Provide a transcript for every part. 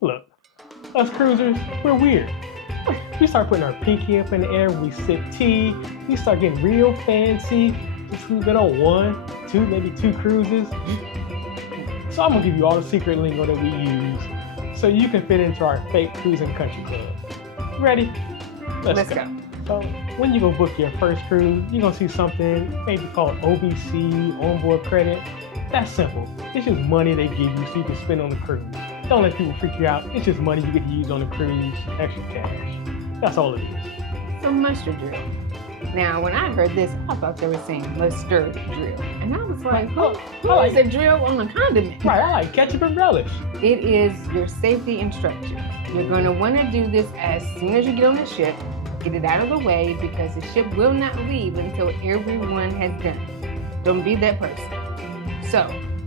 Look, us cruisers, we're weird. We start putting our pinky up in the air when we sip tea. We start getting real fancy. Just we've been on one, two, maybe two cruises. So I'm gonna give you all the secret lingo that we use so you can fit into our fake cruising country club. Ready? Let's go. So when you go book your first cruise, you're gonna see something maybe called OBC, Onboard Credit. That's simple. It's just money they give you so you can spend on the cruise. Don't let people freak you out. It's just money you get to use on the cruise, extra cash. That's all it is. So muster drill. Now, when I heard this, I thought they were saying mustard drill. And I was like, who is a drill on a condiment? Right, I like ketchup and relish. It is your safety instructions. You're going to want to do this as soon as you get on the ship. Get it out of the way because the ship will not leave until everyone has done it. Don't be that person. So,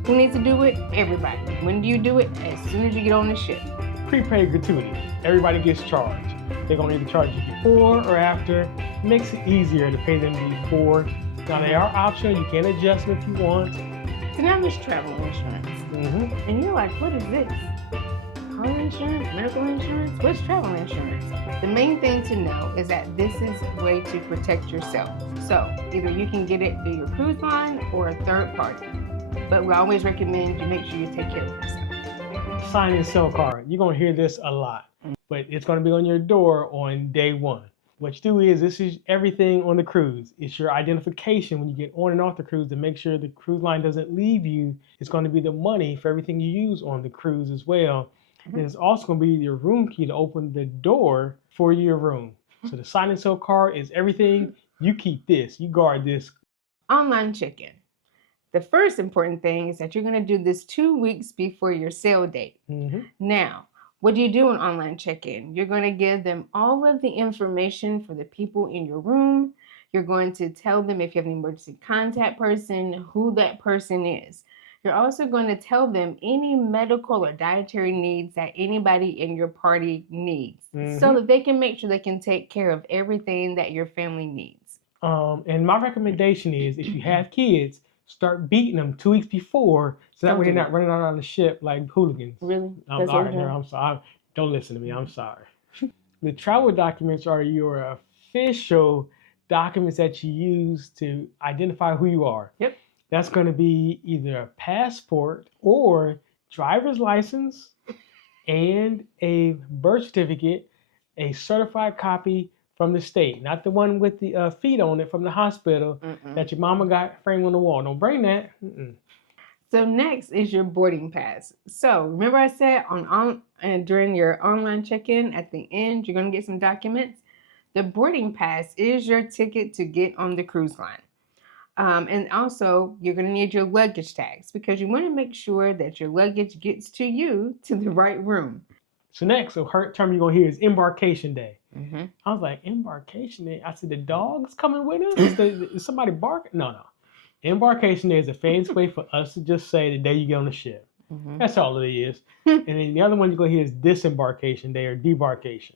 who needs to do it? Everybody. When do you do it? As soon as you get on the ship. Prepaid Gratuities. Everybody gets charged. They're going to either charge you before or after. It makes it easier to pay them before. Now, they are optional. You can adjust them if you want. So now there's travel insurance. And you're like, what is this? Car insurance? Medical insurance? What's travel insurance? The main thing to know is that this is a way to protect yourself. So either you can get it through your cruise line or a third party. But we always recommend you make sure you take care of yourself. Sign and sell card. You're going to hear this a lot, but it's going to be on your door on day one. What you do is, this is everything on the cruise. It's your identification when you get on and off the cruise to make sure the cruise line doesn't leave you. It's going to be the money for everything you use on the cruise as well. And it's also going to be your room key to open the door for your room. So the sign and sell card is everything. You keep this. You guard this. Online check-in. The first important thing is that you're going to do this 2 weeks before your sail date. Now, what do you do on online check-in? You're going to give them all of the information for the people in your room. You're going to tell them if you have an emergency contact person, who that person is. You're also going to tell them any medical or dietary needs that anybody in your party needs so that they can make sure they can take care of everything that your family needs. And my recommendation is, if you have kids, start beating them 2 weeks before, so that way they're not running around on the ship like hooligans. Really? I'm sorry. Don't listen to me. I'm sorry. The travel documents are your official documents that you use to identify who you are. Yep. That's going to be either a passport or driver's license and a birth certificate, a certified copy from the state, not the one with the feet on it from the hospital that your mama got framed on the wall. Don't bring that. So next is your boarding pass. So remember I said during your online check-in at the end, you're going to get some documents. The boarding pass is your ticket to get on the cruise line. And also, you're going to need your luggage tags because you want to make sure that your luggage gets to you to the right room. So next, the term you're going to hear is Embarkation Day. I was like, Embarkation Day? I said, the dog's coming with us? Is somebody barking? No. Embarkation Day is a fancy way for us to just say the day you get on the ship. That's all it is. And then the other one you're going to hear is Disembarkation Day or Debarkation.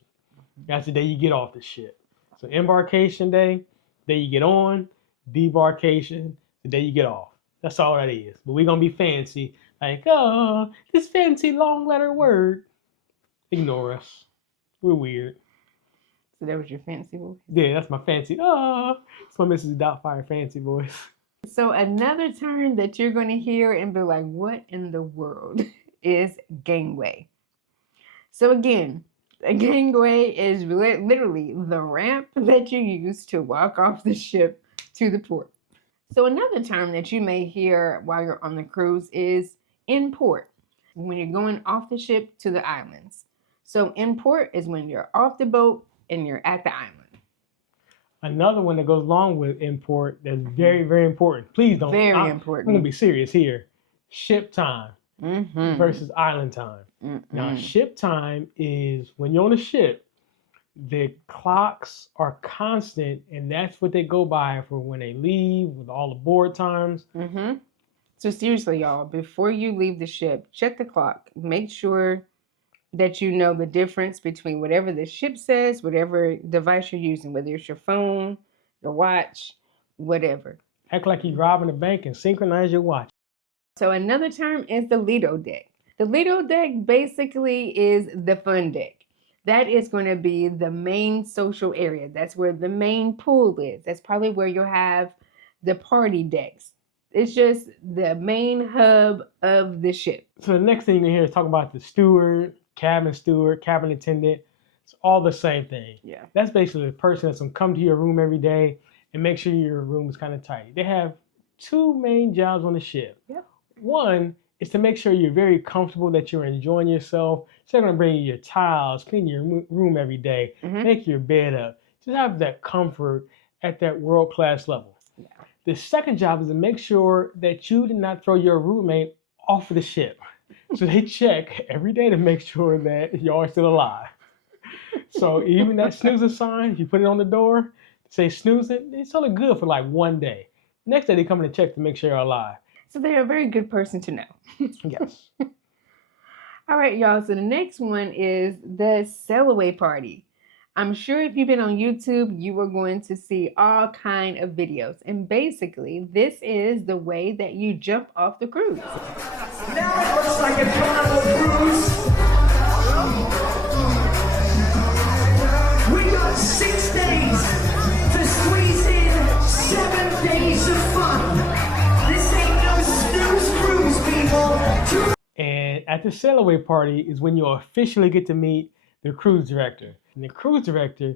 That's the day you get off the ship. So Embarkation Day, day you get on. Debarkation, the day you get off. That's all that is. But we're going to be fancy. Like, oh, this fancy long letter word. Ignore us. We're weird. So that was your fancy voice? Yeah, that's my fancy. It's my Mrs. Doubtfire fancy voice. So another term that you're going to hear and be like, what in the world is gangway? So again, a gangway is literally the ramp that you use to walk off the ship to the port. So another term that you may hear while you're on the cruise is in port, when you're going off the ship to the islands. So in port is when you're off the boat and you're at the island. Another one that goes along with import that's very, very important. Please don't. Very important. I'm going to be serious here. Ship time versus island time. Now, ship time is when you're on a ship, the clocks are constant, and that's what they go by for when they leave with all the board times. So seriously, y'all, before you leave the ship, check the clock. Make sure that you know the difference between whatever the ship says, whatever device you're using, whether it's your phone, your watch, whatever. Act like you're robbing a bank and synchronize your watch. So another term is the Lido Deck. The Lido Deck basically is the fun deck. That is going to be the main social area. That's where the main pool is. That's probably where you'll have the party decks. It's just the main hub of the ship. So the next thing you hear is talk about the steward, cabin attendant. It's all the same thing. Yeah. That's basically the person that's going to come to your room every day and make sure your room is kind of tight. They have two main jobs on the ship. Yep. One is to make sure you're very comfortable, that you're enjoying yourself. So they're going to bring you your tiles, clean your room every day, make your bed up. Just have that comfort at that world-class level. Yeah. The second job is to make sure that you did not throw your roommate off of the ship. So they check every day to make sure that y'all are still alive. So even that snoozing sign, if you put it on the door, say snoozing, it's only good for like one day. Next day they come in to check to make sure you're alive. So they're a very good person to know. Yes. All right, y'all. So the next one is the Sailaway Party. I'm sure if you've been on YouTube, you are going to see all kind of videos. And basically, this is the way that you jump off the cruise. Now it looks like a carnival cruise. We got 6 days to squeeze in 7 days of fun. This ain't no snooze cruise, people. And at the Sailaway Party is when you officially get to meet the cruise director. And the cruise director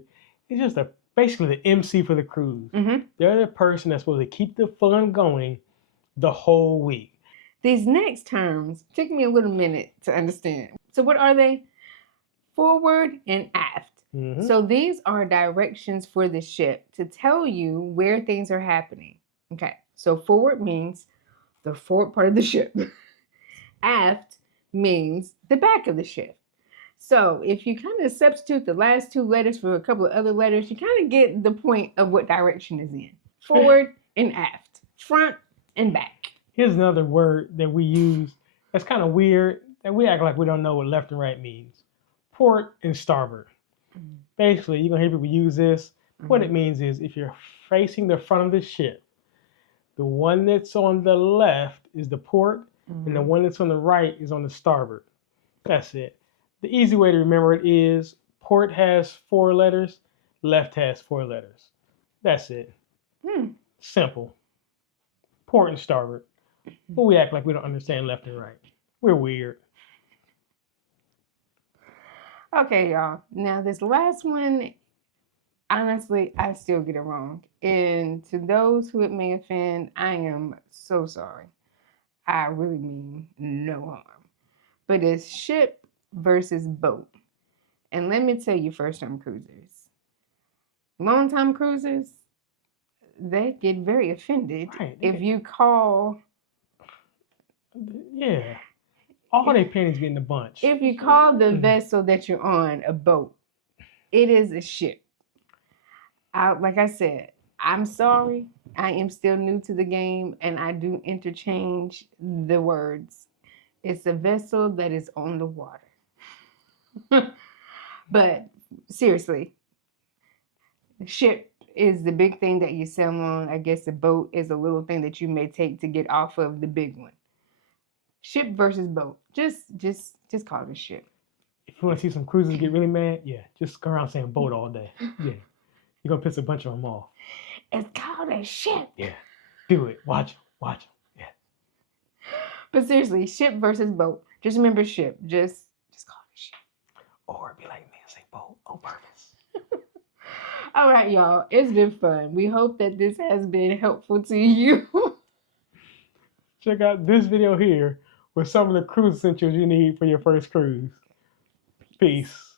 is just basically the MC for the cruise. They're the person that's supposed to keep the fun going the whole week. These next terms took me a little minute to understand. So what are they? Forward and aft. So these are directions for the ship to tell you where things are happening. Okay, so forward means the forward part of the ship. Aft means the back of the ship. So if you kind of substitute the last two letters for a couple of other letters, you kind of get the point of what direction is in. Forward and aft. Front and back. Here's another word that we use that's kind of weird, that we act like we don't know what left and right means. Port and starboard. Basically, you're going to hear people use this. What it means is if you're facing the front of the ship, the one that's on the left is the port, and the one that's on the right is on the starboard. That's it. The easy way to remember it is port has 4 letters, left has 4 letters. That's it. Simple. Port and starboard. But we act like we don't understand left and right. We're weird. Okay, y'all. Now this last one, honestly, I still get it wrong. And to those who it may offend, I am so sorry. I really mean no harm. But it's ship versus boat. And let me tell you, first-time cruisers, long-time cruisers, they get very offended if you call... Yeah. All they pennies get in the bunch. If you call the vessel that you're on a boat, it is a ship. Like I said, I'm sorry. I am still new to the game, and I do interchange the words. It's a vessel that is on the water. But seriously, the ship is the big thing that you sail on. I guess the boat is a little thing that you may take to get off of the big one. Ship versus boat. Just call it a ship. If you want to see some cruisers get really mad, just go around saying boat all day. Yeah. You're going to piss a bunch of them off. It's called a ship. Yeah. Do it. Watch them. Yeah. But seriously, ship versus boat. Just remember ship. Just call it a ship. Or be like me and say boat on purpose. All right, y'all. It's been fun. We hope that this has been helpful to you. Check out this video here with some of the cruise essentials you need for your first cruise. Peace.